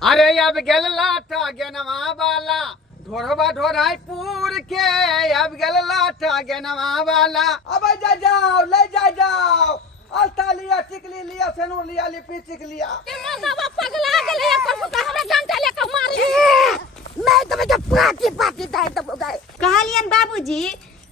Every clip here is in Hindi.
अरे अब गेल लाटा गेनवा वाला ढोरवा ढोराई पूर के अब गेल लाटा गेनवा वाला अब जा जाओ ले जा जाओ अलता लिया टिकली लिया सेनूर लिया लिपस्टिक लिया बाबा पगला गेले पर मुका हमरा डंटा लेके मारी मैं तो जब पार्टी पार्टी दाई तब गए कहलियन बाबूजी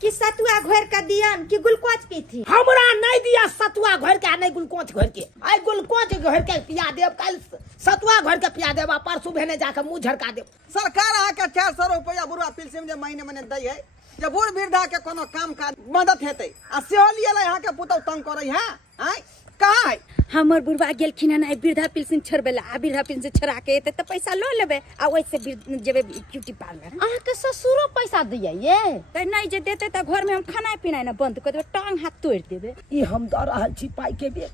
कि सतुआ घोर का दियन कि ग्लूकोज पी थी। हमरा नहीं दिया सतुआ घोर के नहीं ग्लूकोज घोर के आई ग्लूकोज घोर के पिया देब कल सतुआ घोर के पिया देब परसों भेने जाके मुंह झड़का देब। सरकार आके 400 रुपया बुढ़ा पेंशन जे महीने महीने दै है जब बूढ़ वृद्धा के कोनो काम का मदद हेतै आ सेहो लियला यहाँ के पुतौ तंग करै है आई कहाँ है हमर बुढ़वा गेलखिन हन वृद्धा पेंशन छोड़बेला आ वृद्धा पेंशन छोड़ा के एते त पैसा लो लेबे आ ओइसे जेबे ब्यूटी पार्लर। अहाँ के ससुरो पैसा दिया ये त नहीं जे देते त घर में हम खाना पीना न बंद कर देबे टांग हाथ तोड़ देबे। ई हम द रहल छी पाई के बे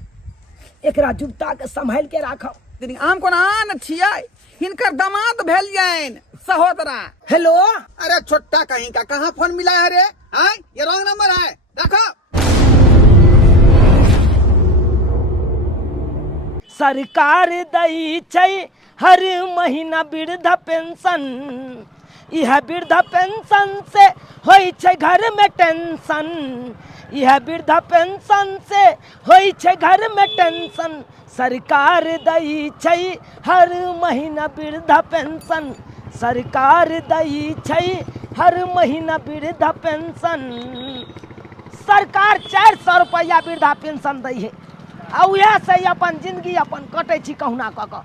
एकरा जुगता के संभाल के राखब। दीदी आम कोना न छियै हिनकर दामाद भेलियन सहोदरा। हेलो अरे छोटा कहीं का कहाँ फोन मिला है रे आई ये रॉन्ग नंबर है रखो। सरकार दई छै हर महीना वृद्धा पेंशन यह वृद्धा पेंशन से होई छै घर में टेंशन यह वृद्धा पेंशन से होई छै घर में टेंशन सरकार दई छै हर महीना वृद्धा पेंशन सरकार दई छै हर महीना वृद्धा पेंशन सरकार 400 रुपया वृद्धा पेंशन दै है आ उएह से अपन जिंदगी अपन कटै छी कहुना कऽ कऽ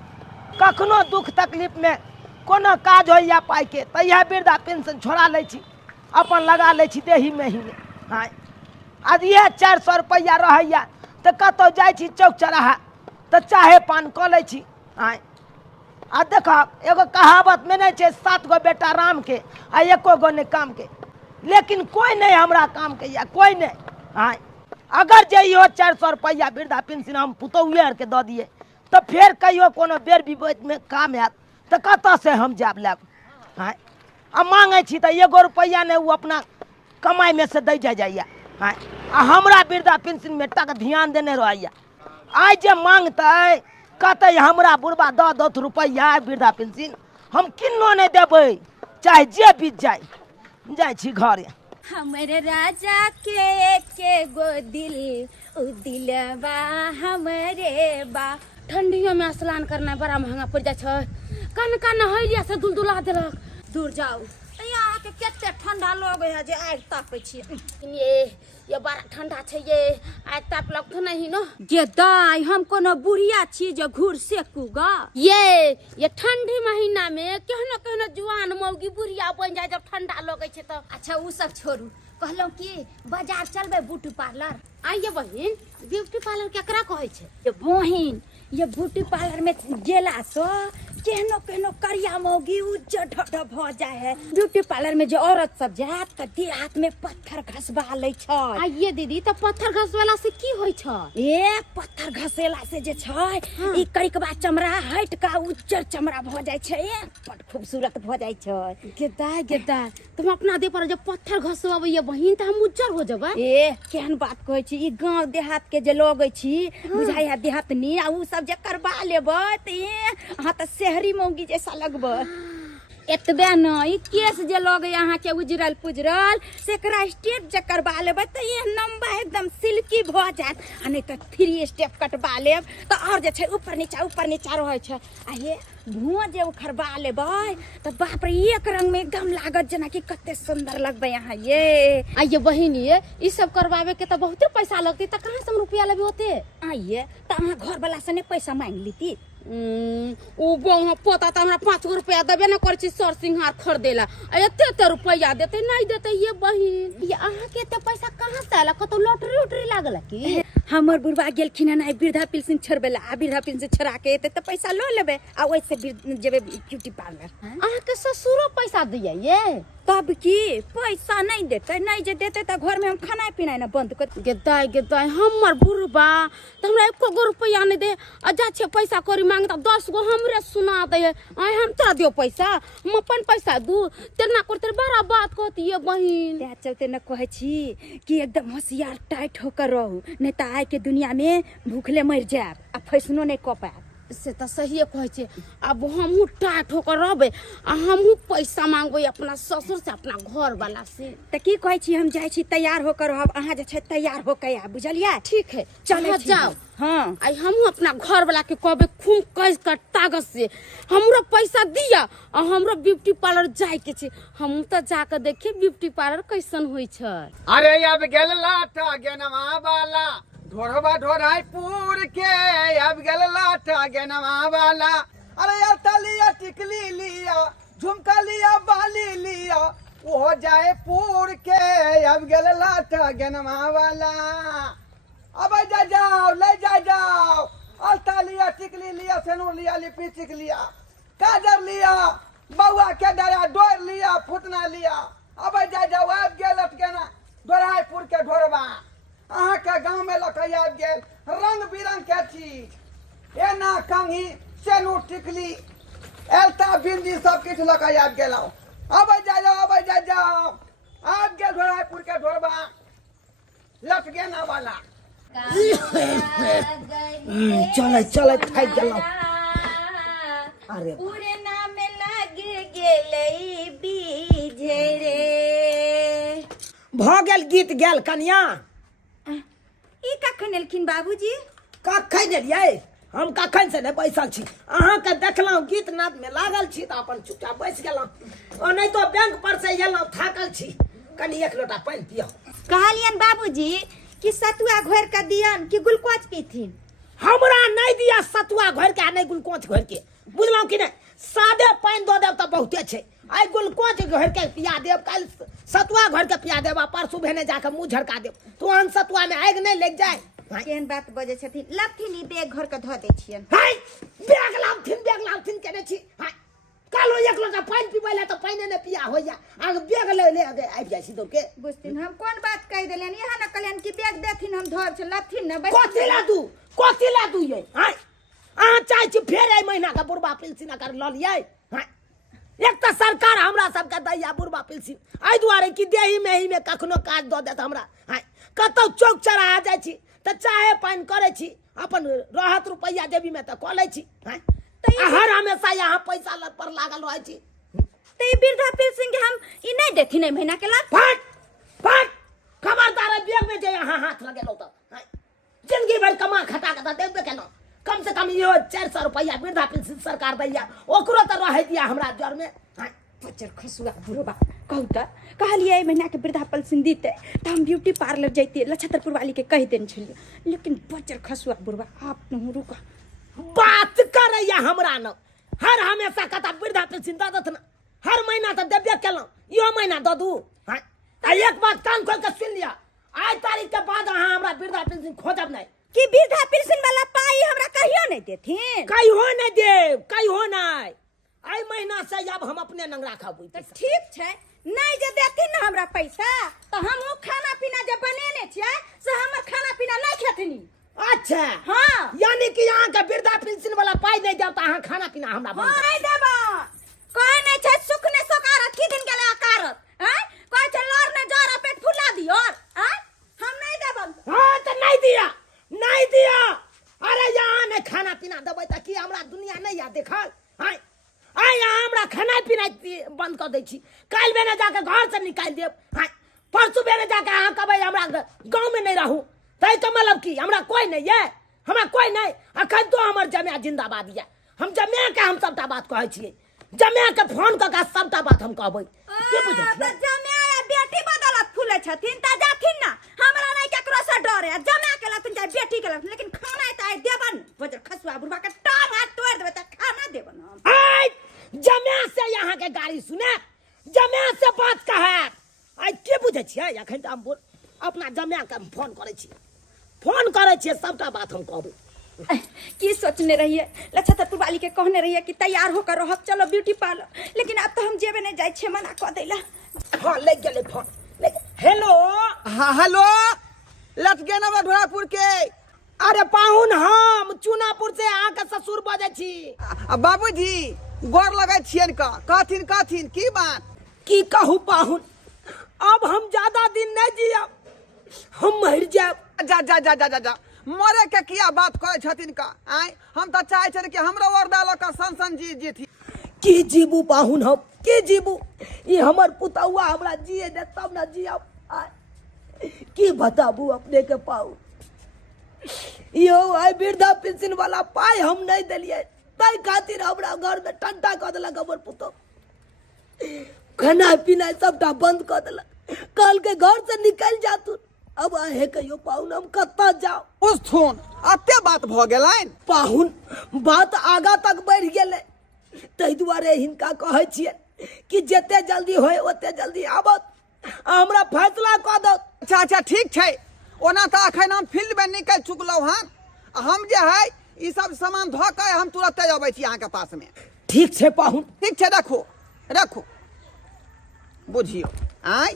कखनो दुख तकलीफ में कोनो काज होइया पाइ के तऽ इएह वृद्धा पेंशन छोड़ा लै छी अपन लगा लै छी देही में ही हाँ आ इएह 400 रुपया रहैया तऽ कतौ जाइ छी चौक चौराहा तऽ चाहे पान कऽ लै छी हाँ आ देखब एगो कहावत में नहीं छै 7 गो बेटा राम के आ एको गो नहीं काम के लेकिन कोई नहीं हमरा काम के या कोई नहीं हाँ अगर जे इहो 400 रुपया वृद्धा पेंशन हम पुतौए आर के दऽ दिए तो फिर कहियो कोनो बेर विपद में काम हैत तो कतऽ से हम जाब लेब हाँ आ मांगे छी तो एगो रुपया नहीं वो अपना कमाई में से दै जाइए हाँ आ हमरा वृद्धा पेंशन में टक ध्यान देने रहैया आइ जे मांगतै कहते हमरा बुढ़बा दत रुपया वृद्धा पेंशन हम किन्नो नहीं देबै चाहे जे बीत जाए छी घर। हमरे राजा के गो दिल उ दिलवा हमरे बा। ठंडियों में स्नान करना बड़ा महंगा पड़ जाए छै कन कन नहैलिया से दुलदुला देलक दूर जाओ यहाँ के केते ठंडा लगे है जे आग तापे छी ये बड़ा ठंडा छै ये आग तापलक तो नहीं न गे दाई हम कोनो बुढ़िया छी जो घूर सेकूगा ये ठंडी महीना में केहनो केहनो जुआन मौगी बुढ़िया बन जाए जब ठंडा लगे छै तो। अच्छा उ सब छोड़ू कहलो कि बाजार चलबे ब्यूटी पार्लर। आइए बहिन ब्यूटी पार्लर केकरा कहै छै ये बहिन ये ब्यूटी पार्लर में गेला सो केहनो केहनो करिया मौगी उज्जर ढ भ जाए है। ब्यूटी पार्लर में जो औरत सब जात त देह हाथ में पत्थर घसबा ले छै। आइए दीदी तो पत्थर घसवाला से की होय छै ए पत्थर घसेला से जे छै ई करिकबा चमड़ा हट का उज्जर चमड़ा भ जाए छै बड़ खूबसूरत भ जाए छै। गेदा तुम अपना देह पर जब पत्थर घसवाबे बहिन त हम उज्जर हो जबे ए केहन बात कहै छी ई गांव देहात के जे लगै छी बुझाइ है देहातनी आ उ सब जे करबा लेबै त अहाँ त शहरी मौगी जैसा लगबे एतबे नहीं केस जे लगे यहाँ के उजरल पुजरल से स्टेप जे करबा लेबै त ये लंबा एकदम सिल्की भ जात आ नहीं त 3 स्टेप कटबा लेब त और जे छै ऊपर नीचा रहै छै आ ये भुआ जे उखरबा लेबै त बाप रे एक रंग में एकदम लागत जना कि कते सुंदर लगबे यहाँ ये। आइए बहिन ये ई सब करवावे के त बहुते पैसा लगती त कहां से हम रुपया लेबे होते आइए त अहाँ घर वाला से नहीं पैसा मांग लीती ओ बहु पोता त हमरा 5 रुपया देबे न कर छी सर सिंहार खरीदेला एते रुपया देते नहीं देते ये बहिन ये अहाँ के एते पैसा कहां से आला कतो लॉटरी लागल की हमर बुढ़वा गेलखिन हन वृद्धा पेंशन छोड़बेला आ वृद्धा पेंशन छोड़ा के एते त पैसा लो लेबे आ ओइसे जेबे ब्यूटी पार्लर। अहाँ के ससुरो पैसा दिया ये तब की पैसा नहीं देते नहीं जे देते त घर में हम खाना पीना न बंद कर। गेदाई हमर बुढ़बा त हमरा एको गो रुपया नहीं दे आ जा छे पैसा करी मांगता 10 गो हमरे सुना दे आई हम तोरा दियो पैसा हम अपन पैसा दू तेना करते बड़ा बात कहती है बहिन त्या चलते न कहै छी कि एकदम होशियार टाइट होकर रहू नहीं त आइ के दुनिया में भूखले मर जाब आ फैसनो नहीं क पाब। से तो सही कहे छे। अब हमहू टाट होकर रहबे आ हमहू पैसा मांगबे अपना ससुर से अपना घर वाला से। त की कहै छी हम जाइ छी तैयार होकर रहब, अहाँ जे छै तैयार होकर आ, बुझलियै? ठीक है चले चल जाओ। हाँ आई हमहू अपना घर वाला के कहबे खूब कस कर ताकत से हमरो पैसा दिया और हमरो ब्यूटी पार्लर जाए के छे। हम तो जाकर देखिए ब्यूटी पार्लर कैसन होई छै। अरे अब गेल लाटा गेनवा वाला ढोरबा ढोराई पूर के, अब गेल लाटा गेनवा वाला। अरे अलता लिया टिकली लिया झुमका लिया बाली लिया वो जाए पूर के, अब गेल लाटा गेनवा वाला। अब जा जाओ ले जा जाओ, अलता लिया टिकली लिया सेनूर लिया लिपस्टिक लिया काजर लिया बउआ के डरा डोर लिया फुटना लिया। अब जा जाओ अब गेल अटकेना दोराईपुर के ढोरबा। अहाँ के गांव में लकई आबि गेल रंग बिरंग के चीज, एना कंघी सेनूर टिकली एलता बिंदी सब किछ लकई आबि गेलौ। अब जा जाओ अब जा जाओ आबि गेल दोराईपुर के ढोरबा लटकेना वाला। चले चले थक गेलौ। अरे पूरे नाम लग गेलै बीजे रे। भ गेल गीत गेल कन्या। ई कखन एलखिन बाबूजी? कखन एलियै? हम कखन से नहीं बैसल छी, अहाँ के देखलहुँ गीत नाद में लागल छी तो अपन चुपचाप बैस गेलहुँ। नहीं तो बैंक पर से एलहुँ थाकल छी, कनी एक लोटा पानी पियो। कहलियन बाबूजी कि सतुआ घोर के दियन कि ग्लूकोज पीथिन? हमरा नहीं दिया सतुआ घोर के नहीं ग्लूकोज घोर के, बुझलहुँ कि नहीं? सादे पानी दो देव तो बहुते छे, आई ग्लूकोज घोर के पिया देव, कल सतुआ घोर के पिया देव, परसू भेने जाके मुँह झड़का देव, तुरंत सतुआ में आगि नहीं लग जाए। केहन बात बजे छथिन? लथिन ई बैग घर के ध दै छियन। हाय बैग लालथिन केने छी। हाय कालो एक लोटा पानी पीबै ले तो पानी ने पिया होइया, आग बैग ले आगे आबि जाइ छी दौड़ के। बुझथिन हम कोन बात कह देलियन? यहाँ न कहलियन कि बैग देथिन हम धर छ लथिन न। कथी ला दू ये? हाय अहाँ चाहे छी फेर एहि महीना का बुढ़बा पेंशन कर ल लियै? हाय एक तो सरकार हमरा सबके दैया बुढ़बा पेंशन एहि दुआरे कि देही में ही में कखनो काज दऽ देत हमरा। हाय कतौ चौक चौराहा जाइ छी तो चाहे पानी करे छी, अपन रहत रुपया जेबी में तो कऽ लै छी। हाय हर हमेशा यहाँ पैसा लग पर लागल रहे छी। त ई वृद्धा पेंशन के हम ई नहीं देथिन एहि महीना के लाभ? फट खबरदार है बैग में जे यहाँ हाथ लगेलो तो जिंदगी भर कमा खटा के देबे केलो, कम से कम यो 400 रुपया वृद्धा पेंशन सरकार दैया, ओकरो तो रहे दिया हमरा जर में। बच्चर खसुआ बुढ़बा कहू त कहलिए एहि महीना के वृद्धा पेंशन दीते त हम ब्यूटी पार्लर जैते लछत्रपुर वाली के कह देन छलिए, लेकिन बच्चर खसुआ बुढ़बा आप न रुका बात करैया हमरा न। हर हमेशा कता वृद्धा पेंशन दऽ देत न, हर महीना तो देबे केलो, यो महीना दऽ दू। एक बात कान खोल के सुन लिया, आज तारीख के बाद अहाँ हमरा वृद्धा पेंशन खोजब नहीं। कि वृद्धा पेंशन वाला पाई हमरा कहियो नहीं देथिन? कहियो नहीं देब, कहियो नहीं। आई महीना से अब हम अपने नंग राखब। तो ठीक छै, नहीं जे देथिन न हमरा पैसा तो हम खाना पीना जे बनेने छियै से हमर खाना पीना नहीं खेथिन। अच्छा हाँ यानी कि यहाँ के वृद्धा पेंशन वाला पाई नहीं देब तो अहाँ खाना पीना हमरा बंद हाँ नहीं देबा। कोई नहीं छै सुख ने सोकारत की दिन गेले अकारत हैं? कोई छै लोर ने जोरा पेट फुला दियो हैं? हम नहीं देबन। हाँ तो नहीं दिया। अरे यहाँ ने खाना पीना देबै त की हमरा दुनिया नहीं या देखल? हाय आय यहाँ हमरा खाना पीना बंद कर दै छी, काल बेने जाके घर से निकाल देब। हाय परसू बेने जाके अहाँ कहबै हमरा गाँव में नहीं रहू, तै तो मतलब की हमरा कोई नहीं है? हमरा कोई नहीं। अखन तो हमर जमिया जिंदाबाद ये, हम जमिया के हम सबटा बात कहै छियै, जमिया के फोन क के सबटा बात हम कहबै। के बुझै छियै? जमिया या बेटी बदलत फूले छथिन त जाथिन ना, हमरा नहीं केकरो से डर है। जमिया के लथिन चाहे बेटी के लथिन, लेकिन खाना त आइ देबन। बजर खसुआ बुढ़वा के टांग हाथ तोड़ देबे त खाना देबन हम। आय जमिया से यहाँ के गाड़ी सुने, जमिया से बात कहे। आय के बुझै छियै? अखन त हम अपना जमिया के फोन करै छियै, सबटा बात हम कहबै। की सोचने रहिए? लछत्रपुर वाली के कहने रहिए कि तैयार होकर रहब चलो ब्यूटी पार्लर, लेकिन अब तो हम जेबे नहीं जाय छे, मना कह देला। हाँ ले गेले फोन। हेलो हाँ हेलो लटकेना ढोरापुर के। अरे पाहुन हम चूनापुर से अहाँ के ससुर बजै छी। बाबूजी गोर लगे छियन का कहथिन की बात? की कहू पाहुन, अब हम ज्यादा दिन नहीं जियब, हम मर जाब। जा मरे के किया बात करे छथिन का आय हम तो चाहे छे कि हमरो वरदा ल का सन जी जीती की जीबू पाहुन हम की जीबू ये हमर पुतौआ हमरा जिए दे तब ना जियब की बताबू अपने के पाहुन यो आई वृद्धा पेंशन वाला पाई हम नहीं दिलिए ताई खातिर हमरा घर में ठंडा कर देलक हमर पुतौ खाना पीना सबटा बंद कर देलक कल के घर से निकल जातू अब आहे कहियो पाहुन हम कत्ता जाओ उस थोन अते बात भ गेलैन पाहुन बात आगा तक बढ़ गेलै तै दुआरे हिनका कहै छियै कि जते जल्दी होय ओते जल्दी आबत हमरा फैसला क दो अच्छा ठीक छै ओना तो अखन हम फील्ड में निकल चुकलौ हन हम जे है ई सब सामान ध के हम तुरंत आबै छी अहाँ के पास में ठीक छै पाहुन ठीक छै रखो बुझियो आय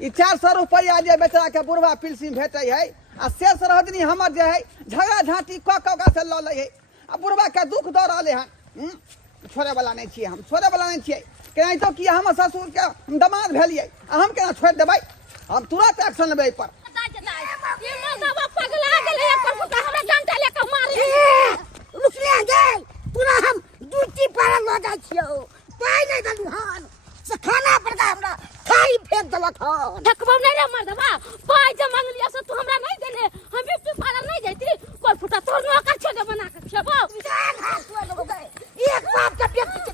ई 400 रुपया जे बेचारा के बुढ़वा पेंशन भेटै है आ शेष रहतनी हमर जे है झगड़ा झांटी क से ल लै है आ बुढ़वा के दुख द रहले हन छोड़े वाला नहीं छियै हम छोड़े वाला नहीं छियै केनाहितो कि हमर ससुर के दामाद भेलियै आ हम केना छोड़ देबै हम तुरंत एक्शन लेबै पर ये मौका पगला गेले एकर फुका हमरा डंटा लेके मारे रुकले गेल पूरा हम ड्यूटी पर ल जाइ छियो पाई नहीं दलु हन से खाना पर का हमरा खाई फेंक देलक हन ठकबो नहीं रे मर्दवा पाई जे मांगलिया से तू हमरा नहीं देले हम ब्यूटी पार्लर नहीं जाती कोई फुटा तोर नौकर छे जे बना के खेबो एक बात का व्यक्ति के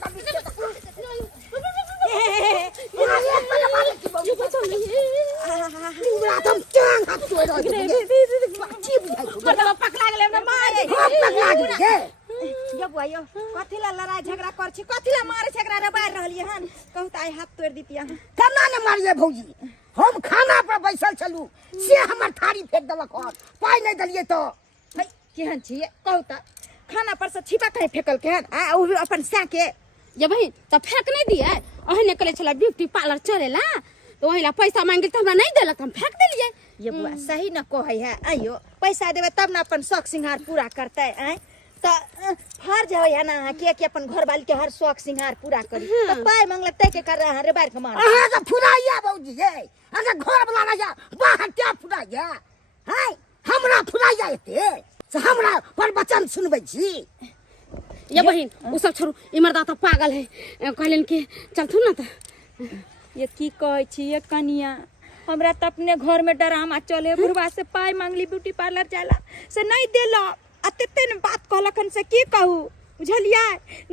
कथिला लड़ाई झगड़ा कर छी कथिला मारे झगड़ा रे बाहर रहलिए हन कहू त आई हाथ तोड़ दीतिया केना ने मारिए भौजी हम खाना पर बैसल छलू से हमर थारी फेंक देलक और पाई नहीं दलिए तो केहन छी कहू त खाना पर से छिपा कहीं फेकल केहन आ उ अपन सा के ये बहिन त फेंक नहीं दिए अहने करे छला ब्यूटी पार्लर चलेला तो वहीला पैसा मांगे तो हमरा नहीं देलक हम फेंक देलिए ये बुआ सही न कहै है आइयो पैसा देबे तब न अपन शौक सिंगार पूरा करते हैं तो फर्ज है ना कि अपन घर वाली के हर शौक सिंगार पूरा करी तो पाई मांगले तय के कर रहा है रे बार के मार अहा के फुराइया भौजी हे अगर घर वाला ना जा बाहर क्या फुराइया है हमरा फुराइया एते से हमरा पर वचन सुनबै छी ये बहिन उ सब छोड़ू इमरदा तो पागल है कहलन कि चल थू ना त ये की कहै छी ये कनिया हमरा त अपने घर में डरामा चले बुढ़वा से पाई मांगली ब्यूटी पार्लर जाला से नहीं देला अते न बात कहलखन से की कहू बुझलिए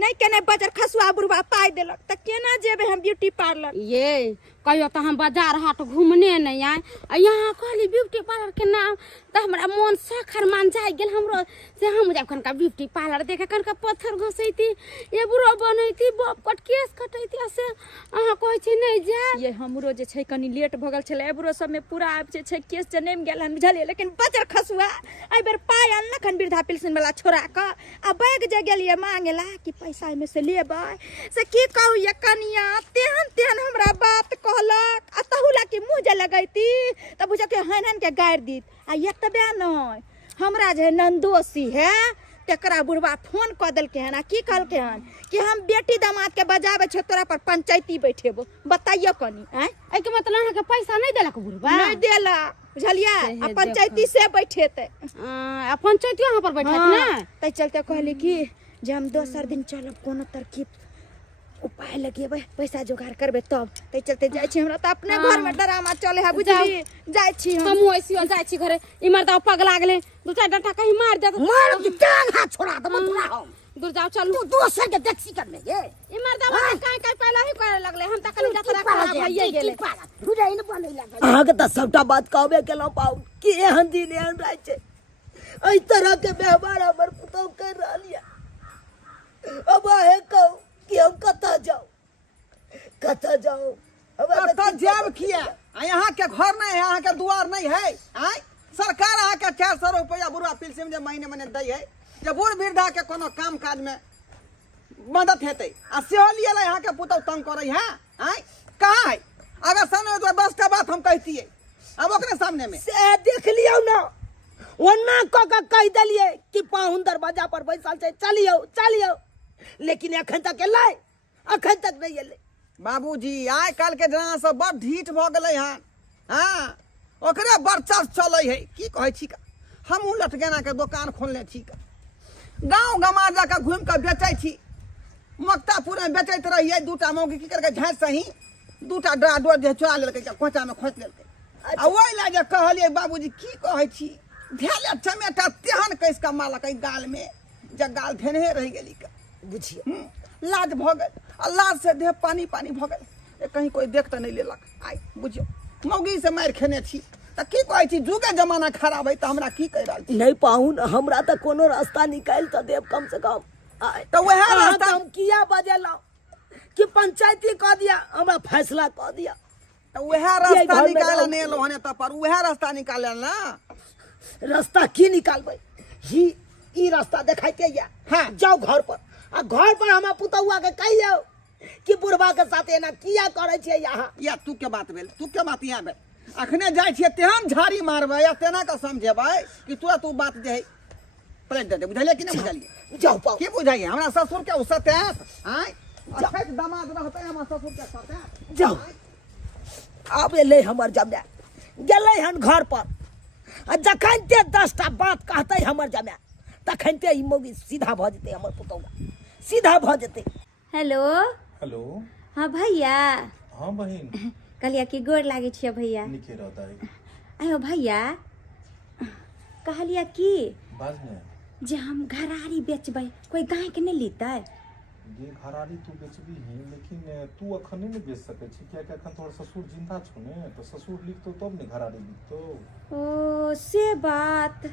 नहीं केने बजर खसुआ बुढ़वा पाई देलक त केना जेबे हम ब्यूटी पार्लर ये कहियो तो हम बाजार हाट घूमने नहीं आए यहाँ कहली ब्यूटी पार्लर के नाम तो हमारा मन सखर मान जाए गेल हमरो से हम जब कनका ब्यूटी पार्लर देखे कनका पत्थर घसैती ये बुढ़ो बनैती बप कट केस कटैती से अहाँ कहै छी नहीं जा ये हमरो जे छै कनी लेट भ गेल छले एबरो सब में पूरा आब जे छै केस जनेम गेल हन बुझलिए लेकिन बजर खसुआ आई बेर पाई अनलखन वृद्धा पेंशन वाला छोरा का आ बैग जे गेलिए मांगेला कि पैसा में से लेबै से की कहू ये कनिया तेहन हमरा बात कहलक आ तहुला की मुंह जे लगैती त बुझ के हन के गाड़ दीत आ एतबे नहीं हमरा जे नंदोसी है तेकरा बुढ़वा फोन क देलके हन आ की कहलके हन कि हम बेटी दामाद के बजावे छ तोरा पर पंचायती बैठेबो बताइयो कनी हैं ए के मतलब अहाँ के पैसा नहीं देलक बुढ़वा नहीं देला बुझलिए आ पंचायती से बैठेते आ पंचायती यहाँ पर बैठत ना तै चलते कहली कि जे हम दोसर दिन चलब कोनो तरकीब उपाय लगेबै पैसा जोगाड़ करबे तब तै चलते जाय छी हमरा त अपने घर में डरामा चले है बुझली जाय छी हम ऐसी जाय छी घरे इमरदा पगला गेले दू चार डंटा कहीं मार देत मार के टांग हाथ छोड़ा दब पूरा हम दूर जाओ चलू तू दोसर के देखसी करने ये इमरदा काई पहले ही करे लगले हम त कल जतरा खराब भइए गेले बुझाई न बने लगा अहाँ के त सबटा बात कहबे केलौ पाहुन कि एहन दिन एहन रात छै एहि तरह के व्यवहार हमर पुतौ कर रहलिए अब आहे कहू कि हम कता जाओ तो जाब किया यहाँ के घर नहीं है यहाँ के द्वार नहीं है आय सरकार यहाँ के 400 रुपया बुढ़वा पेंशन जे महीने महीने दै है जे बूढ़ वृद्धा के कोनो काम काज में मदद हेतै आ सेहो लियला यहाँ के पुतौ तंग करे है आय कहाँ है अगर सामने तो 10 का बात हम कहतिए अब ओकरे सामने में से देख लियो ना ओना क कह देलिए कि पाहुन दरवाजा पर बैसल छै चलियो लेकिन अखन तक एलै अखन तक नहीं एलै बाबूजी आइ काल के जना सब बड़ ढीठ भ गेलै हन हाँ ओकरे वर्चस्व चलै है की कहै छी का हम लटकेना के दुकान खोलने छी गाँव गमा जाकर घूम कर बेचे छी मक्तापुर में बेचैत रहिए दूटा मौगी की करके झाँस सही दूटा डरा डोर जे चोरा लेलकै कोचा में खोस लेलकै आ ओहि ला जे कहलिए बाबूजी की कहै छी धेले टमेटा तेहन कैस के मालक गाल में जे गाल धेने रह गेली बुझिए लाज भ गेल आ लाज से देह पानी पानी भ गेल कहीं कोई देख तो नहीं लेलक आई बुझियो मौगी से मार खेने छी त की कहै छी जुगे जमाना खराब है त हमरा की कह रहल छी नहीं पाहुन हमरा तो कोनो रास्ता निकाल तो देव कम से कम तो वह रास्ता हम किया बजेला कि पंचायती कह दिया हमरा फैसला कह दिया तो वह रास्ता निकाल ने लो हने त पर वह रास्ता निकाल ना रास्ता की निकालबे ही ई रास्ता देखाइते या हाँ। जाओ घर पर आ घर पर हम पुतौआ के कहियो कि बुढ़वा के साथ एना किया करे छियै यहाँ या तू के बात भेल तू के बात यहाँ भेल अखने जाय छियै तेहन झाड़ी मारबै या तेना के समझेबै कि तू बात जे है पलट दे बुझलिए कि नहीं बुझलिए जाओ पाओ की बुझाइए हमरा ससुर के उसते आय अखैत दामाद रहते हमरा ससुर के साथे जाओ अब एले हमर जमे गेलै हन घर पर आ जखन ते 10टा बात कहते हमर जमे तखन ते ई मौगी सीधा भ जेते हमर पुतौआ सीधा भ जेते हेलो हेलो हाँ भैया हाँ बहन कहलिया कि गोर लागे छियै भैया निके रहता है आयो भैया कहलिया कि बाज में जे हम घरारी बेचबै कोई गाय के नहीं लेतै ये घरारी तू बेचबी ही लेकिन तू अखन नहीं बेच सके छी क्या क्या तोहर ससुर जिंदा छो ने तो ससुर लिखतो तब ने घरारी लिखतो ओ से बात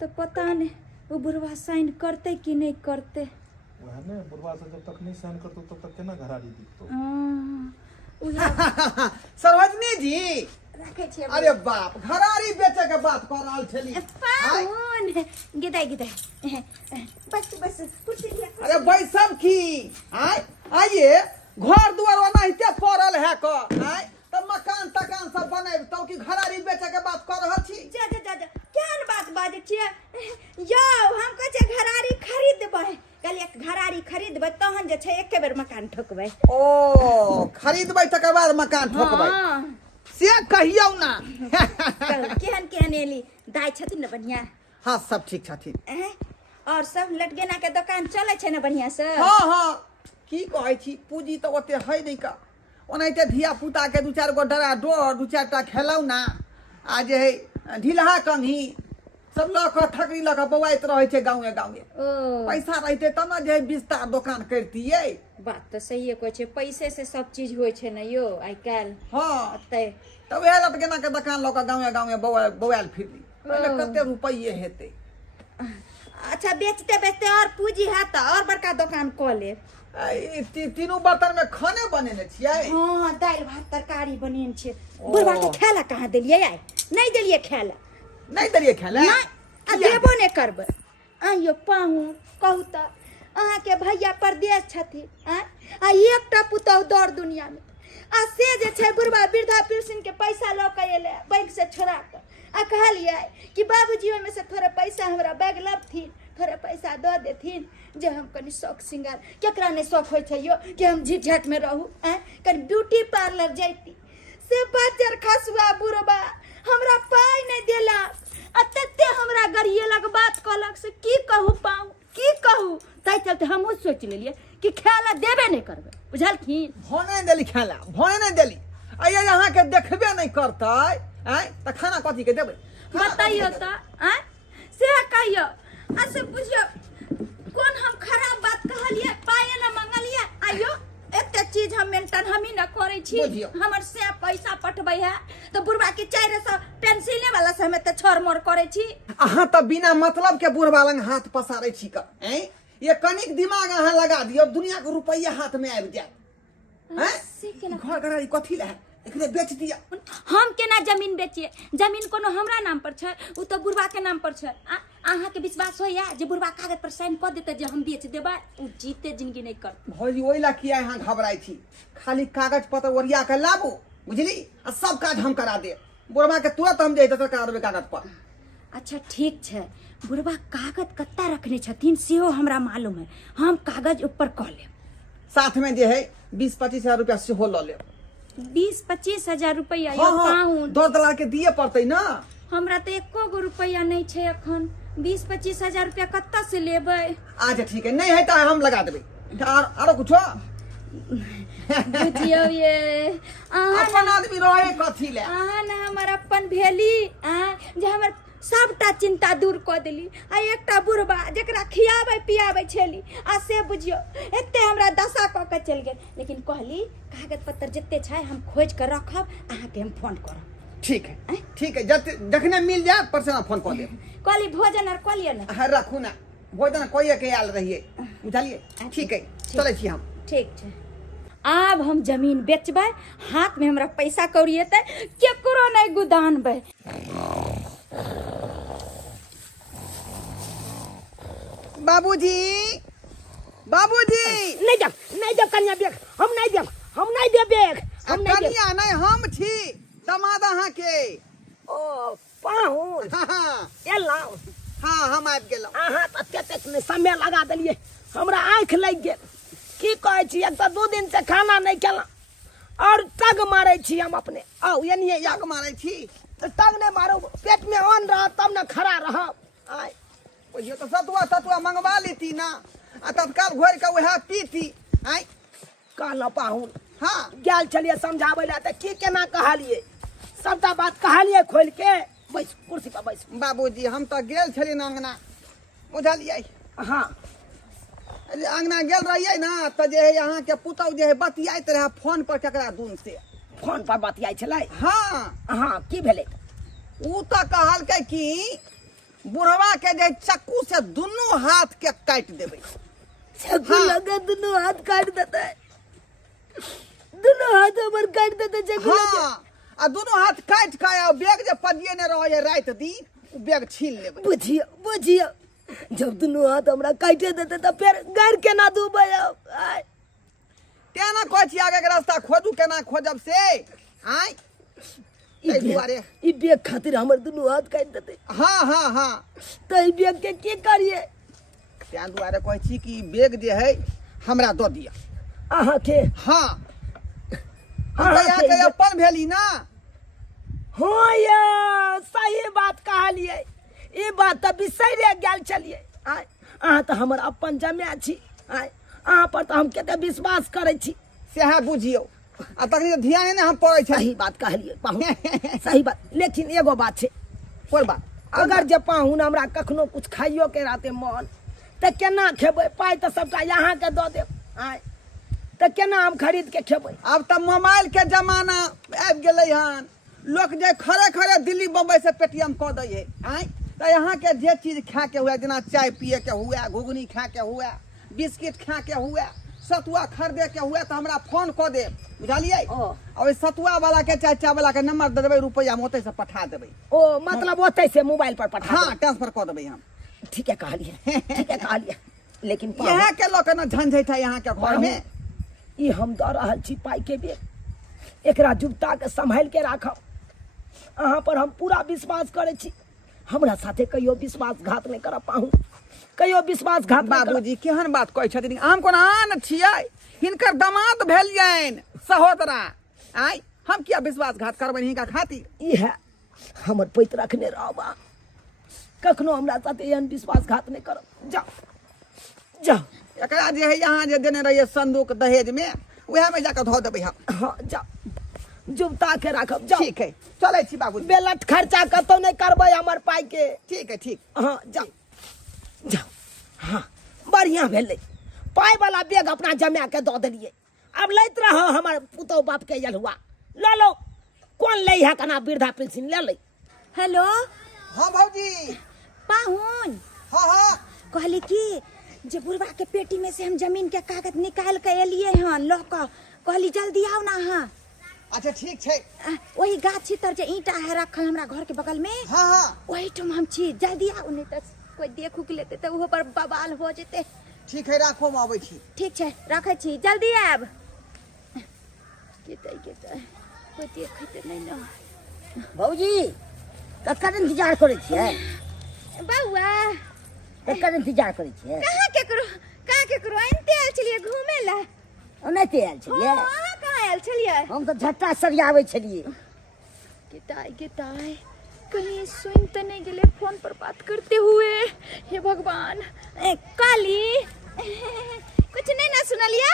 तो पता नहीं वो बुढ़वा साइन करते कि नहीं करते वह ने बुढ़वा से जब तक नहीं सहन करतो तब तक केना घरारी लिखतो सर्वजनी जी रखे छियै अरे बाप घरारी बेचे के बात कर रहल छली पाउन गिदाई गिदाई बस बस कुछ लिया अरे बैसब की आय आइए घर दुआर ओनाहिते पड़ल है क आय त मकान तकान सब बनैबतौ कि घरारी बेचे के बात कर रहल छी जा जा जा केहन बात बाजै छियै यौ हम कहै छियै घरारी खरीदबै कहलियै घरारी खरीदबै तहन जे छै एके बेर मकान ठोकबै ओ खरीदबै तकर बाद मकान ठोकबै से कहियौ ना केहन केहन एली दाय छथिन ने बढ़िया हाँ सब ठीक छथिन और सब लटगेना के दुकान चलै छै ने बढ़िया से हाँ हाँ की कहै छी पूंजी तो ओते है नहीं का ओनाहिते धिया पुता के 2-4 गो डरा डोर 2-4टा खेलौना आ जे है ढिलहा कंघी सब लऽ कऽ ठकरी लऽ कऽ बौआइत रहै छै गाँवे ओ पैसा रहते तब न जे विस्तार दुकान करतियै बात तो सही कहै छै पैसे से सब चीज होइ छै ने यो आइ काल्हि हाँ तै तो वह लटकेना के दुकान लऽ कऽ गाँवे बौआल फिरली ओहिमे कते रुपये हेतै अच्छा बेचते बेचते और पूंजी है तो और बड़का दुकान कऽ ले तीनों बर्तन में खाने बनेने छियै हाँ दालि भात तरकारी बनेने छै बुढ़वा के खायला कहाँ देलियै आइ नहीं देलियै खायला नहीं देलियै खाय लए आ देबो नहीं करबै आइयो पाहू कहू तऽ अहाँके भैया परदेश छथिन आ एकटा पुतहु दौड़ दुनिया में आ से जे छै बुढ़वा वृद्धा पेंशन के पैसा लऽ के एले बैंक से छोड़ा के आ कहलियै कि बाबूजी ओहिमे से थोड़ा पैसा हमरा बैग लबथिन थोड़ा पैसा दऽ देथिन जे हम कनि शौक श्रृंगार केकरा नहीं शौक होइ छै यो कि हम झिझट में रहू कनि ब्यूटी पार्लर जैती से बजर खसुआ बुढ़वा हमरा पाई नहीं देला आ तते हमरा गरिएलक बात कहलक से की कहू पाऊ की कहू ताहि चलते हमहूँ सोच लेलिए कि खायला देबे नहीं करबै बुझलखिन भने नहीं देली खाय लए भने नहीं देली अये यहाँ के देखबे नहीं करतै आय त खाना कथी के देबै बताइयो तो से कहियो आ से बुझियो कोन हम खराब बात कहलिए पाए न मंगलिए आइयो एते चीज हम मेंटेन हम ही न करै छी बुझियो। हमर से पैसा पठबै है तो बुढ़वा के 400 पेंसिले वाला से हम एते छोर-मोर करै छी अहाँ त बिना मतलब के बुढ़वा लंग हाथ पसारै छी का ये कनिक दिमाग अहाँ लगा दियौ दुनिया के रुपया हाथ में आबि जायत से केना घर घरारी कथी लए एकरे बेच दिया हम केना जमीन बेचिए जमीन कोनो हमरा नाम पर छै उ तो बुढ़वा के नाम पर छै अहाँ के विश्वास होइया जे बुढ़वा कागज पर साइन क देते जे हम बेच देबै उ जीते जिंदगी नहीं कर भौजी ओइ ला किया यहाँ घबराई छी खाली कागज पत्र ओरिया के लाबू बुझली आ सब काज हम करा देब बुढ़वा के तुरंत हम जे दस्खत करा देबै कागज पर अच्छा ठीक छै बुढ़वा कागज कत्ता रखने छथिन सेहो हमरा मालूम है हम कागज ऊपर क लेब साथ में जे है 20-25 हजार रुपया सेहो लऽ लेब 20-25 हजार रुपया हाँ हाँ पाउंड दो दलाल के दिए पड़तै ना हमरा तो एको गो रुपया नहीं छे अखन 20-25 हजार रुपया कत्ता से लेबै अच्छा ठीक है, नहीं है तो हम लगा देबै। आरो कुछो बुझियो ये अपन आदमी रहे कथी ले ना हमर अपन भेली जे हमर सबटा चिंता दूर क देली आ एकटा बुढ़बा जकरा खियाबै पियाबै छली आ से बुझियो एते हमरा दशा क के चल गेल। लेकिन कहली कागज पत्तर जते छै हम खोज के रखब, अहाँ के हम फोन करब। ठीक है ठीक है, जखने मिल जाए परसना फोन कर देब। कहली भोजन आर कऽ लिअ ना। रखू ना, भोजन कोई के आयल रहिए, बुझलिए। ठीक है, चले छी हम। ठीक छै, आब हम जमीन बेचबै, हाथ में हमरा पैसा कौड़ी एतै, केकरो नहीं गुदानबै। बाबूजी बाबूजी नहीं जब कन्या बेग हम नहीं देब, हम नहीं देब बेग, हम नहीं देब। कन्या नहीं हम छी दामाद अहाँ के। ओ पाहुन हाँ एलौ। हाँ हम आबि गेलौं। अहाँ तऽ कतेक ने समय लगा देलिए, हमरा आँख लग गेल। की कहै छी, एक तो 2 दिन से खाना नहीं खेला और टग मारे छी हम अपने। आओ एनिए याग मारै छी तो टग नहीं मारो, पेट में अन्न रह तब न खड़ा रह। आय ओहियो तो सतुआ मंगवा लेती ना, आ तत्काल घोर के वह पीती। आय कहलौ पाहुन हाँ गेल छलिए समझाबै ला, तऽ की केना कहलिए, सबटा बात कहलिए खोल के। बैस कुर्सी पर बैस। बाबूजी हम तो गेल छली ना अंगना, बुझलिए। हाँ अंगना गेल रहिए ना तो जे है यहाँ के पुतौ जे है बतियाइत रहे फोन पर केकरा दून से। फोन पर बतियाइ छलै। हाँ हाँ की भेलै? उ तो कहलकै कि बुढ़वा के जे चक्कू से दुनू हाथ के काट देबै। चक्कू हाँ। लगे दुनू हाथ काट देतै, दुनू हाथ हमर काट देतै चक्कू लगे। हाँ आ दुनू हाथ काट के आ बैग जे पदिये ने रहे रात दिन, उ बैग छीन लेबै। बुझियो जब दुनू हाथ हमरा काटे देतै तऽ फेर गाड़ केना दूबै? तेना कहै छी आगे के रास्ता खोजू, केना खोजब से। आय एहि दुआरे ई बैग खातिर हमर दुनू हाथ काट देतै। हाँ हाँ हाँ तऽ ई बैग के की करिए? तें दुआरे कहै छी कि बैग जे है हमरा दऽ दिअ। अहाँ के? हाँ हम तऽ यहाँ के अपन भेली ना। हाँ ये सही बात कहलिए, ई बात तऽ बिसरे गेल छलिए। आय अहाँ तऽ हमर अपन जमाय छी। आय अहाँ पर तऽ हम कते विश्वास करै छी। सेहा बुझियो, आ तखनी ध्यान ने हम पड़ै छै। सही बात कहलिए पाहुन, सही बात। लेकिन एगो बात छै, कोन बात? अगर जे पाहुन हमरा कखनो कुछ खाइयो के रहते मन, तऽ केना खेबै? पाइ तऽ सबटा यहाँ के दऽ देब। आय तऽ केना हम खरीद के खेबै? अब तो मोबाइल के जमाना आबि गेलै हन, लोग जे खड़े खड़े दिल्ली बम्बई से पेटीएम कऽ दै है। आय तो यहाँ के जे चीज खा के हुए, जेना चाय पिए के हुए, घुगनी खा के हुए, बिस्किट खा के हुए, सतुआ खरीदे के हुए तो हमरा फोन कऽ देब, बुझलिए। और सतुआ वाला के चाय वाला के नंबर दे देबै, रुपया हम ओतै से पठा देबै। ओ मतलब ओतै से मोबाइल पर पठा? हाँ ट्रांसफर कऽ देबै हम। ठीक है कहलिए, ठीक है कहलिए। लेकिन यहाँ के लोग के ना झंझट है यहाँ के घर में। ई हम दऽ रहल छी पाइ के बैग, एकरा जुटा के संभाल के राखब। अहाँ पर हम पूरा विश्वास करै छी, हमरा साथे कहियो विश्वासघात नहीं करब पाहुन, कहियो विश्वासघात। बाबूजी केहन बात कहै छथिन? हम कोन आन छियै, हिनकर दामाद भेलियन सहोदरा। आय हम किया विश्वासघात करबै हिनका खातिर? ई है हमर पैत रखने रहबा, कखनो हमरा साथे एहन विश्वासघात नहीं करब। जाओ जाओ, एकरा जे है यहाँ जे देने रहिए संदूक दहेज में, वह में जाकर धो देबै हम। हाँ जाओ, जुटा के राखब। जाओ ठीक है, चलै छी बाबूजी। बेलट खर्चा कतौ नहीं करबै हमर पाइ के। ठीक है ठीक। हाँ जाओ जाओ। हाँ बढ़िया भेलै, पाइ वाला बैग अपना जमाय के दऽ देलिए। अब लैत रह हमर पुतौ बाप केयल हुआ, ले लो। कौन ले है कना वृद्धा पेंशन ले ले। हेलो हाँ भौजी। पाहुन, हाँ हाँ कहली कि जे बुढ़वा के पेटी में से हम जमीन के कागज निकाल के एलिए हन लऽ कऽ, कहली जल्दी आओ ना। हाँ अच्छा ठीक छै। वही गाछी तर जे ईंटा है रखल हमरा घर के बगल में, हाँ हाँ वही ठम हम छी, जल्दी आओ नहीं तो कोई देख उख लेते तो वो पर बवाल हो जेते। ठीक है, राखो हम आबै छी। ठीक छै, रखै छी, जल्दी आब। केतै कोई देखै नहीं ना। भौजी ककर इंतजार करै छियै? बौआ ककर इंतजार करै छियै? कहाँ केकरो एनते आयल छलिए घूमे ला। ओनाहिते आयल छलियै? कहाँ आयल छलिए? हम तऽ झट्टा सरियाबै छलियै। गेताय कहीं सुन तो नहीं गए फोन पर बात करते हुए। हे भगवान। काली कुछ नहीं ना सुना लिया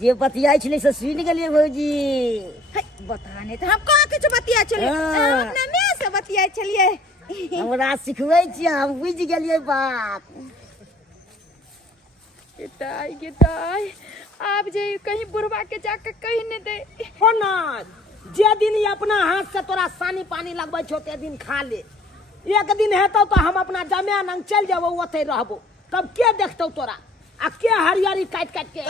जे बतियाई छले से सुन गेलिए भौजी। बताने तो हम कहाँ कुछ बतिया चले अपना में से बतिया चलिए। हमरा सिखबै छी हम बुझ गेलिए बात। गिटाई आप जे कहीं बुढ़वा के जाके कहीं नहीं दे हो ना जे दिन ये अपना हाथ से तोरा सानी पानी लगबै छो ते दिन खा ले। एक दिन हेतौ तो हम अपना जमिया नंग चल जेबो ओते रहबो तब के देखतौ तोरा आ के हरियारी काट काट के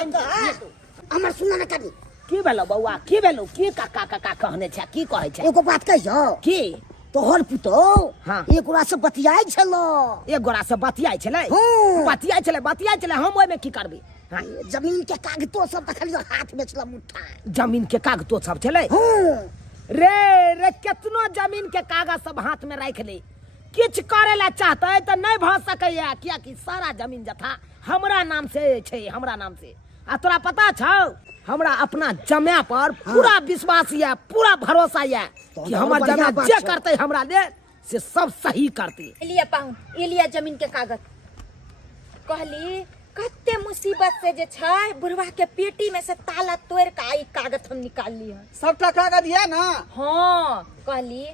हमर सुना न कनी की भेलो बौआ की भेलो की काका काका कहने छै की कहै छै एगो बात कहियो की तोहर पुतो हाँ। एक गोरा से बतियाई छलो। एक गोरा से बतियाई छले हाँ। बतियाई छले हम ओय में की करबी। हाँ। जमीन के कागतो सब देखलियो हाथ में छला मुट्ठा। जमीन के कागतो सब छले हाँ। रे केतनो जमीन के कागज सब हाथ में राख ले किछ करे ला चाहते तो नहीं भ सकैया किया कि सारा जमीन जथा हमरा नाम से छै हमरा नाम से। आ तोरा पता छौ हमरा अपना जमिया पर पूरा विश्वास या पूरा भरोसा या कि हमर जमिया जे करते हमरा ले से सब सही करते। लिया पाऊं लिया जमीन के कागज कहली कते मुसीबत से जे छै बुढ़वा के पेटी में से ताला तोड़ के आई कागज हम निकाल ली है। सबटा कागज है ना। हाँ कहली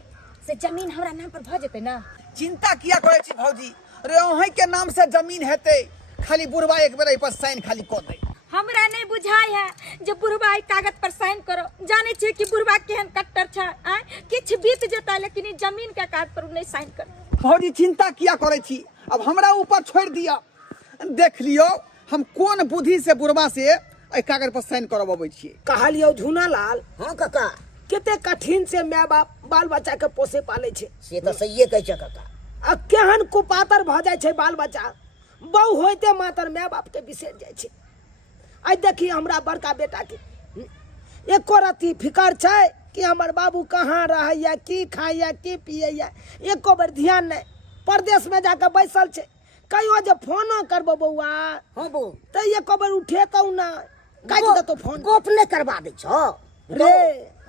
से जमीन हमरा नाम पर भ जेते ना। चिंता किया करे छी भौजी रे ओही के नाम से जमीन हेते खाली बुढ़वा एक बेर एहि पर साइन खाली क दे। हमरा नहीं बुझाई है जब बुढ़वा आई कागज पर साइन करो जाने छे कि बुढ़वा केहन कट्टर छै किछ बीत जेता लेकिन ई जमीन के कागज पर नहीं साइन कर। भौजी चिंता किया करे छी अब हमरा ऊपर छोड़ दिया देख लियो हम कोन बुद्धि से बुढ़वा से ए कागज पर साइन करबाबै छियै। कहलियो झूना लाल हाँ काका कते कठिन से माय बाप बाल बच्चा के पोसे पाले छे से तो सही कहै छै काका। आ केहन कुपातर भ जाय छे बाल बच्चा बहु होते मातर माय बाप के बिसर जाय छे। आई देखी हमरा बड़का बेटा के एको रती फिकर छे कि हमर बाबू कहाँ रहैया की खाइया की पियैया एको बार ध्यान नहीं परदेश में जाके बैसल छे। कहियो जे फोनो करबो बौआ हाँ बो त एको बार उठेतौ ना काट देतो फोन गप नहीं करवा दे छो रे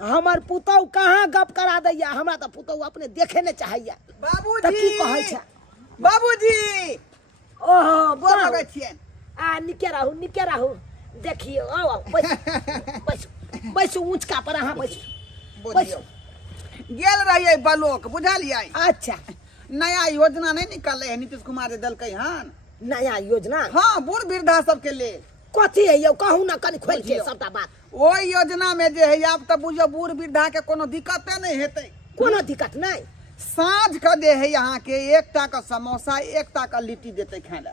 हमर पुतौ कहाँ गप करा दैया हमरा त पुतौ अपने देखे ने चाहिए। बाबूजी त की कहै छै बाबूजी ओहो बोल लगै छियन आ निके रहू देखियो आओ बैसू ऊंचका पर अहाँ बैसू गेल रहिए बलोक बुझलियै। अच्छा नया योजना नहीं निकले है नीतीश कुमार जे दलकै हन नया योजना हाँ बूढ़ वृद्धा सबके लेल कथी है यौ कहू ना कनी खोल के सबटा बात। ओई योजना में जे है आब त बुझियो बूढ़ वृद्धा के कोनो दिक्कते नहीं हेतै कोनो दिक्कत नहीं। साँझ के दे है यहाँ के 1 टा का समोसा 1 टा का लिट्टी देते खाए ला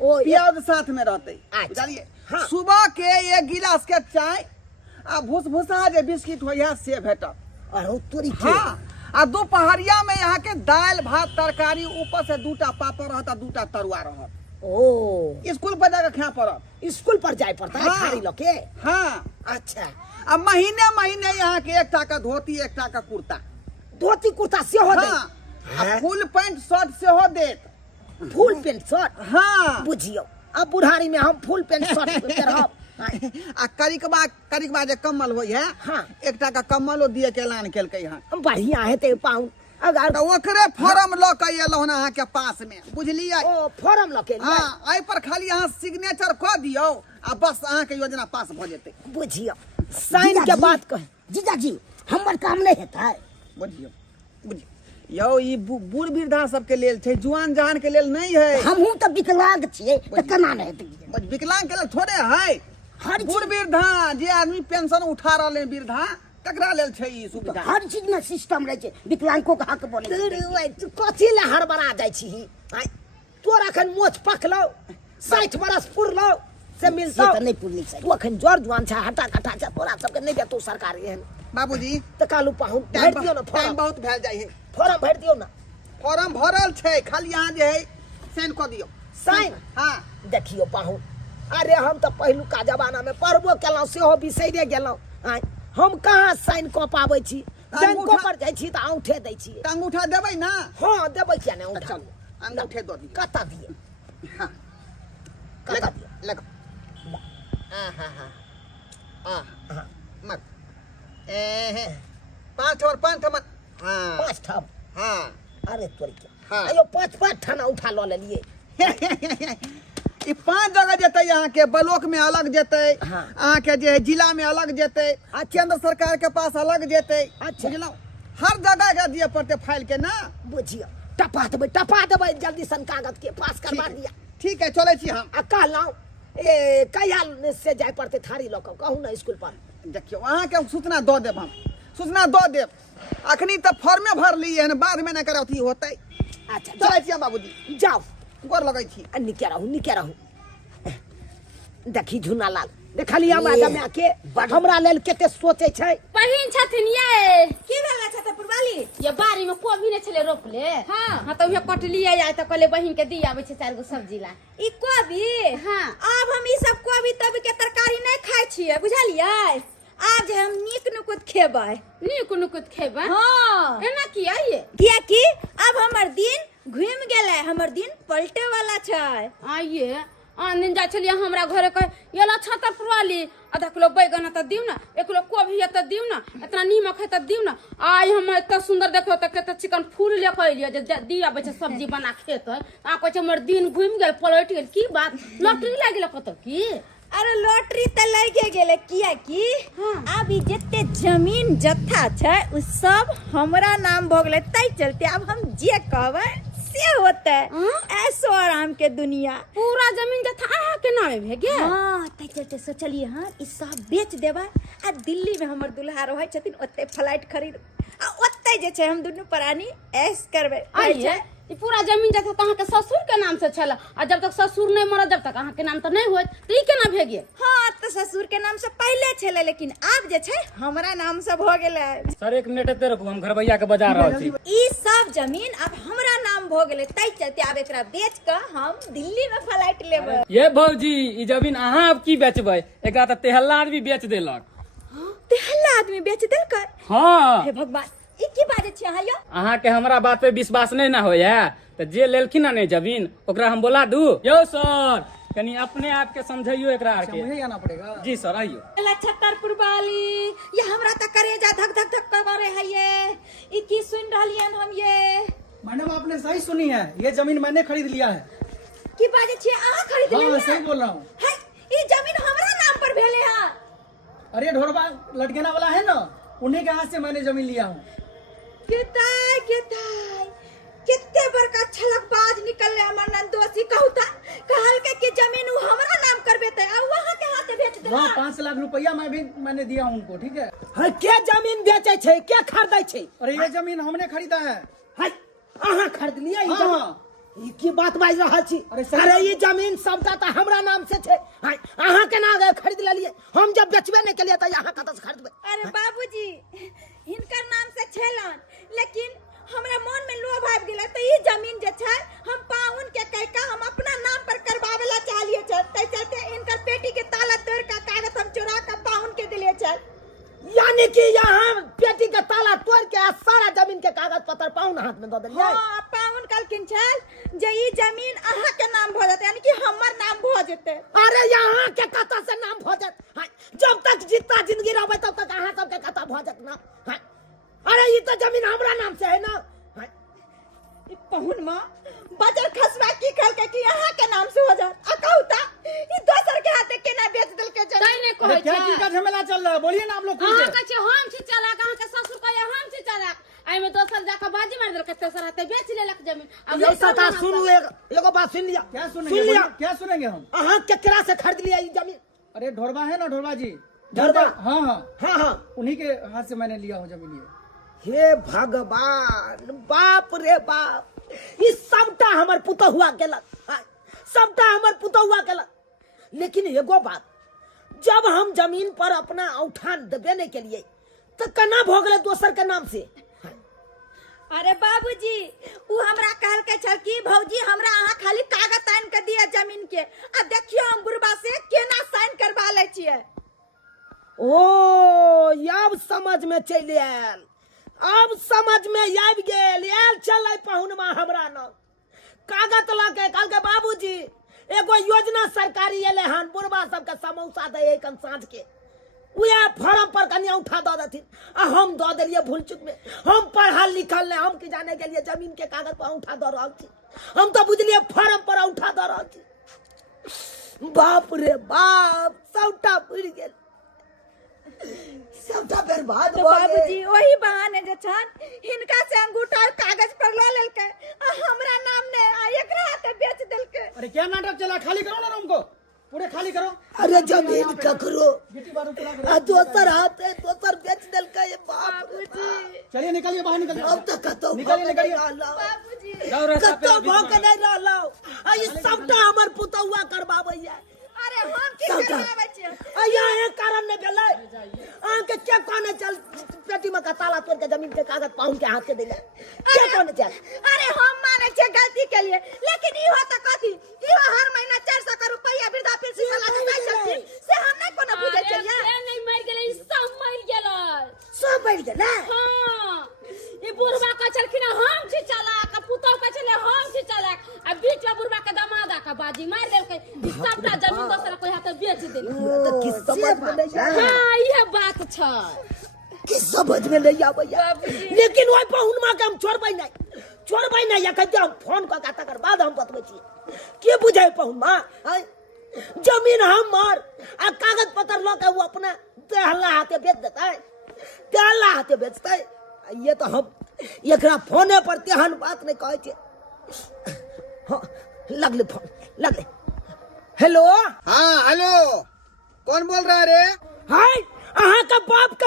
ओ प्याज साथ में रहते अच्छा। बुझलिए। हाँ। सुबह के 1 गिलास के चाय आ भूसा जे बिस्किट होइया से भेटत। अरे तोरी के हाँ आ दोपहरिया में यहाँ के दाल भात तरकारी ऊपर से 2 टा पापड़ रहत आ 2 टा तरुआ रहत। ओ स्कूल पर जाके खा पड़त स्कूल पर जाए पड़ता है हाँ। खाली लोग के। हाँ अच्छा आ महीने महीने यहाँ के 1 टा का धोती 1 टा का कुर्ता धोती कुर्ता से हो दे हाँ आ फुल पैंट शर्ट से हो देत। फुल पेंट शर्ट हाँ बुझियो अब बुढ़ारी में हम फुल पेंट शर्ट पहनब आ करिकबा जे कम्बल होय है हाँ। 1 टा का कम्बलो दिए के ऐलान केलकै हन बढ़िया है ते पाउन अगर तो ओकरे फॉर्म ल के एलहुं अहाँ के पास में बुझलिए। ओ फॉर्म लके लिए हाँ आई पर खाली अहाँ सिग्नेचर क दियो आ बस अहाँ के योजना पास भ जेतै। बुझियो साइन के जीजाजी, बात कह जीजाजी हमर काम नहीं हेतै बुझियो यौ ई बूढ़ वृद्धा सबके लेल छै जुआन जहान के लेल नहीं है। हमहू तो विकलांग छियै त केना नहीं हेतै। विकलांग के लेल थोड़े है हर बूढ़ वृद्धा जे आदमी पेंशन उठा रहले वृद्धा तकरा लेल छै ई सुविधा। हर चीज में सिस्टम रहे छै विकलांगों के हक बोले तू कथी ले हड़बड़ा जाय छी आय तोरा अखन मोछ पकलो 60 बरस पुरलो से मिलतो से त नहीं पुरनी छै। तू अखन जोर जुआन छा हटा कटा छा तोरा सबके नहीं देतौ सरकार एहन बाबूजी त कालू पाहुन भर दियो ना टाइम फॉर्म बहुत भेल जाइ है। फॉर्म भर दियो ना फॉर्म भरल छै खाली अहाँ जे है साइन क दियो। साइन हाँ देखियो पाहुन अरे हम तो पहिलुका जमाना में पढ़बो केलौं सेहो बिसैरे गेलौं आय हम कहाँ साइन क पाबै छी बैंको पर जाइ छी त औंठे दै छी। त अंगूठा देबै ना। हां देबै किया नहीं औंठा अंगूठे दो दियो। कता दिए हाँ कता लगा दिए लगा हाँ मत 5 और 5 मत हाँ 5 ठप हाँ अरे तोरी के हाँ। अयो 5-5 ठाना उठा लो ले लिए ई 5 जगह जेतै यहाँ के ब्लॉक में अलग जेतै हाँ। अहाँ के जे है जिला में अलग जेतै केंद्र सरकार के पास अलग जेतै अच्छा। बुझलौ हर जगह के दिए पड़ते फाइल के ना बुझियो टपा देबै जल्दी सन कागज के पास करवा दिया ठीक है चलै छी हम आ कहलौं ए कहिया से जाय पड़ते थारी लऽ कऽ कहू ना स्कूल पर देखियो अहाँ के सूचना दऽ देब हम सूचना दऽ देब अखनी तऽ फॉर्मे भर लिए हन बाद में ना करे अथी होतै अच्छा चलै छी हम बाबूजी जाओ गोर लगै छी निके रहू देखी झुना लाल देखली हमरा गमे के हमरा लेल केते सोचे छै बहिन छथिन ये की भेल छै त पुरवाली ये बारी में कोबी ने छले रोपले हां तो उहे कटलिए आय त कहले बहिन के दी आबै छै 4 गो सब्जी ला ई कोबी हां अब हम ई सब कोबी तब के तरकारी नहीं खाइ छियै बुझलियै आज हम नीक नुकुत खेबै नीक नुकुत खेबै हां एना किया ये किया कि अब हमर दिन घुम गेलै हमर दिन पलटे वाला छै आइए आन दिन जाय छलिए हमरा घरे कह येला छतर पुरवाली आधा किलो बैगन त दिउ ना 1 किलो कोबी त दिउ ना इतना नीमक है त दिउ ना आज हम इतना सुंदर देखो त केते चिकन फूल ले कइलिए जे दी आबै छै सब्जी बना खेत आ कहै छै हमर दिन घुम गेल पलट गेल की बात लॉटरी लाग गेल कत की अरे लॉटरी त लगे गेले किया कि अब ई जते जमीन जत्था छै उ सब हमरा नाम भ गेले तै चलते अब हम जे कहबै से होतै ऐसो आराम के दुनिया पूरा जमीन जथा अहाँ के नामे भे गेल हां तै चलते सोचलिए हां ई सब बेच देबै आ दिल्ली में हमर दुल्हा रहै छथिन ओते फ्लाइट खरीद आ ओते जे छै हम दुनू प्राणी ऐश करबै आइए ई पूरा जमीन जथा त अहाँ के ससुर के नाम से छला आ जब तक ससुर नहीं मरत जब तक अहाँ के नाम त नहीं होत त ई केना भे गेल हाँ तो ससुर के नाम से पहले छले लेकिन अब जे छै हमरा नाम से भ गेलै सर 1 मिनट एते रुकू हम घरबैया के बजा रहल छी ई सब जमीन अब हमरा नाम भ गेलै तै चलते अब एकरा बेच के हम दिल्ली में फ्लाइट लेबै ये भौजी ई जमीन अहाँ अब की बेचबै एकरा त तेहल्ला आदमी बेच देलक तेहल्ला आदमी बेच देलकै हाँ हे भगवान ई की बाजे छी अहाँ यो अहाँ के हमरा बात पे विश्वास नहीं ना होया तो जे लेलखिन ने जमीन ओकरा हम बोला दू यो सर कनी अपने आप के समझियो एकरा आर के मुझे आना पड़ेगा जी सर आइयो एला छतरपुर वाली ये हमरा त करेजा धक धक धक करे है ये ई की सुन रहलियन हम ये मैडम आपने सही सुनी है ये जमीन मैंने खरीद लिया है की बाजे छी अहाँ खरीद हाँ लेलियै सही बोल रहा हूँ है ई जमीन हमरा नाम पर भेले है अरे ढोरबा लटकेना वाला है ना उन्हीं के हाथ से मैंने जमीन लिया हूँ किताय कितने बड़का छलकबाज निकलले हमर नंदोसी कहूता कहल के कि जमीन उ हमरा नाम करबे त आ वहां के हाथे बेच दे हाँ 5 लाख रुपया मैंने दिया हूँ उनको ठीक है है के जमीन बेचे छै के खरीदै छै अरे ये जमीन हमने खरीदा है है अहाँ खरीद लिया ई हाँ, जमीन हाँ। ई की बात बाज रहल छी अरे सही अरे बात- ई जमीन सबटा त हमरा नाम से छै है अहाँ केना खरीद लेलिए हम जब बेचबे नहीं केलिए त अहाँ कतऽ से खरीदबै अरे बाबूजी हिनकर नाम से छेलन लेकिन हमरा मन में लोभ आबि गेलै त ई जमीन जे छै हम पाउन के कह के हम अपना नाम पर करबावे ला चाहलिए छै तै चलते इनकर पेटी के ताला तोड़ के कागज हम चुरा के पाउन के दिले छै यानी कि यहाँ पेटी के ताला तोड़ के सारा जमीन के कागज पत्र पाउन हाथ में दऽ देलिए हां पाउन कहलखिन छल जे ई जमीन अहाँ के नाम भ जेतै यानी कि हमर नाम भ जेतै अरे यहाँ के कतऽ से नाम भ जात है, जब तक जितना जिंदगी रहबै तब तक अहाँ सबके कतऽ भ जात ना है। अरे ये तो जमीन हमरा नाम से है ना है। ई पाउन मां बाजार खसवा की कहलकै कि अहाँ के नाम से हो जात आ कहूता ई दोसर के हाथे केना बेच देलकै तै जमीन ने अरे कहै क्या छै चीज का झमेला चल रहा है बोलिए ना आप लोग खुल अहाँ के कहै छै हम छी चलाक अहाँ के ससुर कहै हम छी चलाक आई में दोसर जाके बाजी मार देलकै तेसर हाथे बेच लेलक जमीन अब ये सता सुनू एगो बात सुन लिया क्या सुन सुनेंगे लिया बोलिए, क्या सुनेंगे हम अहाँ केकरा से खरीद लिया ये जमीन अरे ढोरबा है ना ढोरबा जी ढोरबा? हाँ हाँ हाँ हाँ उन्हीं के हाथ से मैंने लिया हूँ जमीन ये हे भगवान बाप रे बाप ई सबटा हमर पुतहुआ केलक हाँ, सबटा हमर पुतहुआ केलक लेकिन एगो बात जब हम जमीन पर अपना औठान देबे नहीं के लिए तो केना भ गेलै दोसर के नाम से अरे बाबूजी उ हमरा कहलकै छल कि भौजी हमरा अहाँ खाली कागज आन के दिया जमीन के आ देखियो हम बुढ़बा से केना साइन करवा ले छियै ओ अब समझ में चल आयल अब समझ में आबि गेल आयल चल पहुनमा हमरा न कागज ला के कहलकै बाबूजी एगो योजना सरकारी एले हन बुढ़बा सबके समोसा दे कन साँझ के उया फॉर्म पर कनिया उठा दो देथिन आ हम दो देलिए भूल चुक में। हम पढ़ल लिखल ने हम की जाने के लिए जमीन के कागज पर उठा दो रहल छी। हम तो बुझलिए फॉर्म पर उठा दो रहल छी। बाप रे बाप सबटा बुझ गेल, सबटा बर्बाद तो हो गेल। बाबूजी वही बहाने जे छन हिनका से अंगूठा और कागज पर लो लेलके आ हमरा नाम ने आ एकरा हाथे बेच देलके। अरे क्या नाटक चला, खाली करो ना रूम को, पूरे खाली करो। अरे जमीन ककरो गिट्टी बालू पूरा करो। आ दोसर हाथे दोसर बेच देलके। ये बाप रे बाप। चलिए निकलिए बाहर, निकलिए। अब तक कतो निकलिए, निकलिए। बाबूजी जाओ रास्ता पे कतो भौंक नहीं रहलो आ ई सबटा हमर पुतौआ करबाबैया। अरे हम की सबटा करवावे छी? आ यहाँ कारण ने भेलै आ के क्या कोने चल पेटी में का ताला तोड़ के जमीन के कागज पाउन के हाथ के देले क्या कोने चल। अरे हम माने छे गलती के लिए, लेकिन इहो त कथी इहो हर महीना 400 का रुपया वृद्धा पेंशन वाला के दै छथिन से हम नहीं कोनो बुझे छलिए। अरे नहीं मर गेलै, ई सब मर गेलै। सब बढ़ गेलै। हाँ, ई बुढ़वा का चलखिन हम छी चालाक, पुतौ का चले हम छी चालाक, आ बीच में बुढ़वा के दमादा का बाजी मार देलकै। ई सबटा जमीन दोसर कोई हाथे बेच देलकै। तो किस समझ में नहीं आया। हाँ, इहे बात छै। किस समझ में नहीं आबैया। लेकिन ओइ पहुनमा के हम छोड़बै नहीं या कहते हम फोन क के तकर बाद हम बतबै छी। के बुझै पहुनमा जमीन हमर आ कागज पत्र ल के वो अपने तेहला हाथे बेच देतै, तेहला हाथे बेचतै। ये तो हम एकरा फोने पर तेहन बात नहीं कहै छै। हाँ, लगले फोन लगले। हेलो हाँ हेलो, कौन बोल रहा है रे? हाय अहाँ के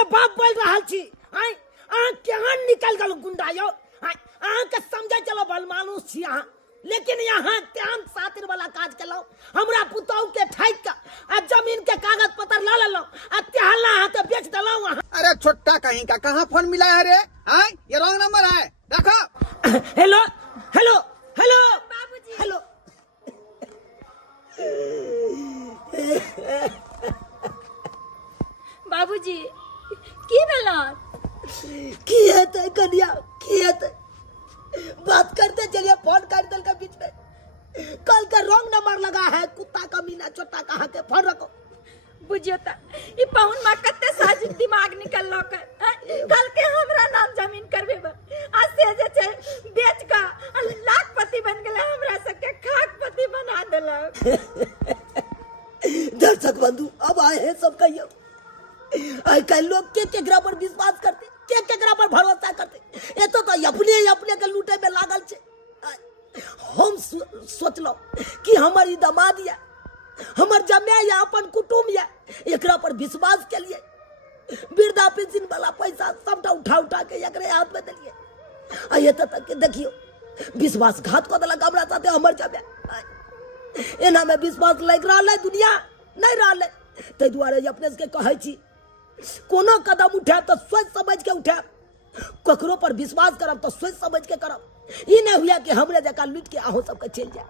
बाप बोल रहल छी। हाय अहाँ केहन निकल गेल गुंडा यौ। हाय अहाँ के समझै चलो भल मानुस छी अहाँ, लेकिन यहाँ तेहन सातिर वाला काज केलौ। हमरा पुतौ के ठैक के आ जमीन के कागज पत्र ला लेलौ आ तेहला हाथे बेच देलौ अहाँ। अरे छोटा कहीं का, कहाँ फोन मिला है रे? हाँ ये रॉन्ग नंबर है, रखो। हेलो हेलो हेलो बाबूजी हेलो। बाबूजी की भेला? की हेतै कन्या, की हेतै? बात करते चलिए फोन काट देल के बीच में। कल का रॉन्ग नंबर लगा है, कुत्ता का मीना छोटा कहा के फोन रखो। बुझियो त ई पहुन मा कते साज दिमाग निकल लक। कल के हमरा नाम जमीन करबेबा आ से जे छै बेच का लाखपति बन गेले, हमरा सबके खाकपति बना देलक। दर्शक बंधु अब आए हैं सब कहियो आई कल लोग के केकरा पर विश्वास करते, के केकरा पर भरोसा करते। ये तो अपने के लूटे में लागल छे। हम सोचलो कि हमर ई दामाद या हमर जमे या अपन कुटुंब या एकरा पर विश्वास के लिए वृद्धा पेंशन वाला पैसा सबटा उठा के एकरे हाथ में देलिए। आ ये तक के देखियो विश्वासघात कर देलक हमरा साथे हमर जमे। एना में विश्वास लग रहा है, दुनिया नहीं रहा है। ताहि दुआरे अपने के कहै छी कोनो कदम उठाब तो सोच समझ के उठाब, ककरो पर विश्वास करब तो सोच समझ के करब। ई नहीं हुआ कि हमरे जका लूट के अहूँ सबके चल जाए।